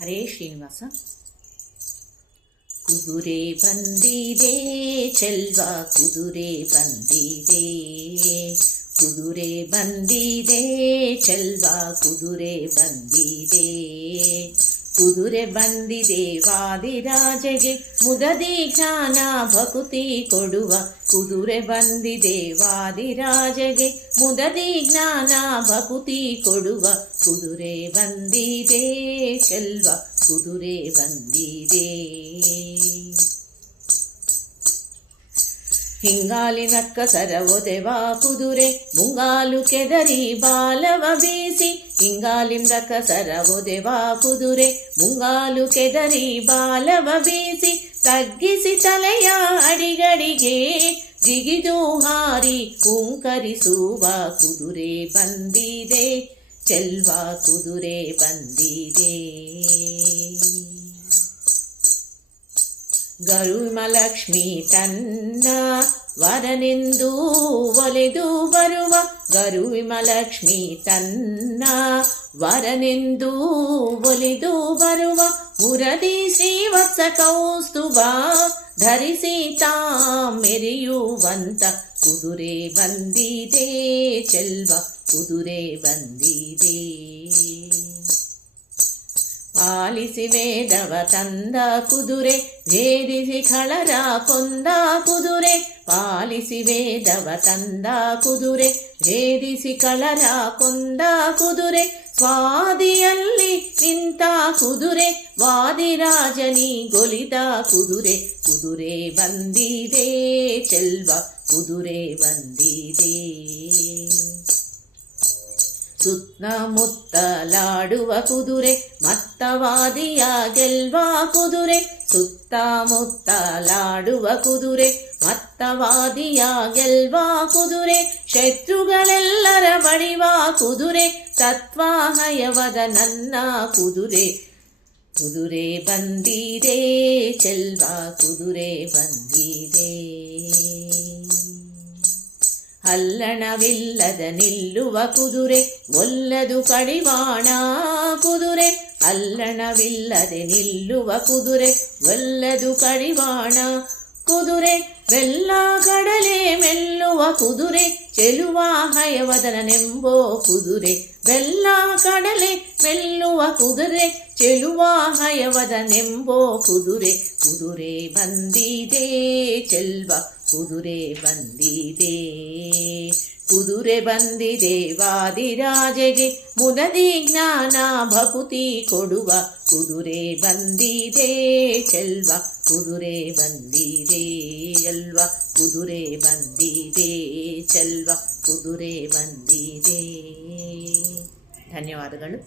ಹರೇ ಶ್ರೀನಿವಾಸ. ಕುದುರೆ ಬಂದಿದೆ ಚೆಲ್ವ, ಕುದುರೆ ಬಂದಿದೆ, ಕುದುರೆ ಬಂದಿದೆ ಚೆಲ್ವ, ಕುದುರೆ ಬಂದಿದೆ, ಕುದುರೆ ಬಂದಿದೆ ವಾದಿರಾಜಗೆ ಮುದದಿ ಜ್ಞಾನ ಭಕುತಿ ಕೊಡುವ, ಕುದುರೆ ಬಂದಿದೆ ವಾದಿರಾಜಗೆ ಮುದದಿ ಜ್ಞಾನ ಭಕುತಿ ಕೊಡುವ, ಕುದುರೆ ಬಂದಿದೆ ಚೆಲ್ವ, ಕುದುರೆ ಬಂದಿದೆ. ಹಿಂಗಾಲಿನ ಕಸರ ಒದೆವ ಕುದುರೆ ಮುಂಗಾಲು ಕೆದರಿ ಬಾಲವ ಬೀಸಿ, ಹಿಂಗಾಲಿಂದ ಕಸರ ಒದೆವ ಕುದುರೆ ಮುಂಗಾಲು ಕೆದರಿ ಬಾಲವ ಬೀಸಿ, ತಗ್ಗಿಸಿ ತಲೆಯ ಅಡಿಗಡಿಗೆ ಜಿಗಿದು ಹಾರಿ ಹುಂಕರಿಸುವ, ಕುದುರೆ ಬಂದಿದೆ ಚೆಲ್ವ, ಕುದುರೆ ಬಂದಿದೆ. ಗರುಮಲಕ್ಷ್ಮಿ ತನ್ನ ವರನೆಂದು ಒಲೆದು ಬರುವ, ಗರುವಿಮಲಕ್ಷ್ಮಿ ತನ್ನ ವರನೆಂದು ಒಲೆದು ಬರುವ, ಮುರದಿ ಶ್ರೀವತ್ಸ ಕೌಸ್ತುಭ ಧರಿಸಿ ತಾ ಮೆರೆಯುವಂತ, ಕುದುರೆ ಬಂದಿದೆ ಚೆಲ್ವ, ಕುದುರೆ ಬಂದಿದೆ. ಪಾಲಿಸಿ ವೇದವ ತಂದ ಕುದುರೆ ಭೇದಿಸಿ ಖಳರ ಕೊಂದ ಕುದುರೆ, ಪಾಲಿಸಿ ವೇದವ ತಂದ ಕುದುರೆ ಭೇದಿಸಿ ಕಳರ ಕೊಂದ ಕುದುರೆ, ಸ್ವಾದಿಯಲ್ಲಿ ನಿಂತ ಕುದುರೆ ವಾದಿರಾಜನಿ ಗೊಲಿದ ಕುದುರೆ, ಕುದುರೆ ಬಂದಿದೆ ಚೆಲ್ವ, ಕುದುರೆ ಬಂದಿದೆ. ಸುತ್ತಮುತ್ತಲಾಡುವ ಕುದುರೆ ಮತ್ತವಾದಿಯ ಗೆಲ್ವ ಕುದುರೆ, ಸುತ್ತಮುತ್ತಲಾಡುವ ಕುದುರೆ ಮತ್ತವಾದಿಯ ಗೆಲ್ವ ಕುದುರೆ, ಶತ್ರುಗಳೆಲ್ಲರ ಬಡಿವ ಕುದುರೆ ತತ್ವಾಹಯವದ ನನ್ನ ಕುದುರೆ, ಕುದುರೆ ಬಂದಿದೆ ಚೆಲ್ವ, ಕುದುರೆ ಬಂದಿದೆ. ಹಲ್ಲಣವಿಲ್ಲದ ನಿಲ್ಲುವ ಕುದುರೆ ಒಲ್ಲದು ಕಡಿವಾಣ ಕುದುರೆ, ಹಲ್ಲಣವಿಲ್ಲದೆ ನಿಲ್ಲುವ ಕುದುರೆ ಒಲ್ಲದು ಕಡಿವಾಣ ಕುದುರೆ, ಬೆಲ್ಲ ಕಡಲೆ ಮೆಲ್ಲುವ ಕುದುರೆ ಚೆಲುವ ಹಯವದನೆಂಬೋ ಕುದುರೆ, ಬೆಲ್ಲ ಕಡಲೆ ಮೆಲ್ಲುವ ಕುದುರೆ ಚೆಲುವ ಹಯವದನೆಂಬೋ ಕುದುರೆ, ಕುದುರೆ ಬಂದಿದೆ ಚೆಲ್ವ, ಕುದುರೆ ಬಂದಿದೆ. ಕುದುರೆ ಬಂದಿದೆ ವಾದಿರಾಜಗೆ ಮುದದಿ ಜ್ಞಾನ ಭಕುತಿ ಕೊಡುವ, ಕುದುರೆ ಬಂದಿದೆ ಚೆಲ್ವ, ಕುದುರೆ ಬಂದಿದೆ ಚೆಲ್ವ, ಕುದುರೆ ಬಂದಿದೆ ಚೆಲ್ವ, ಕುದುರೆ ಬಂದಿದೆ. ಧನ್ಯವಾದಗಳು.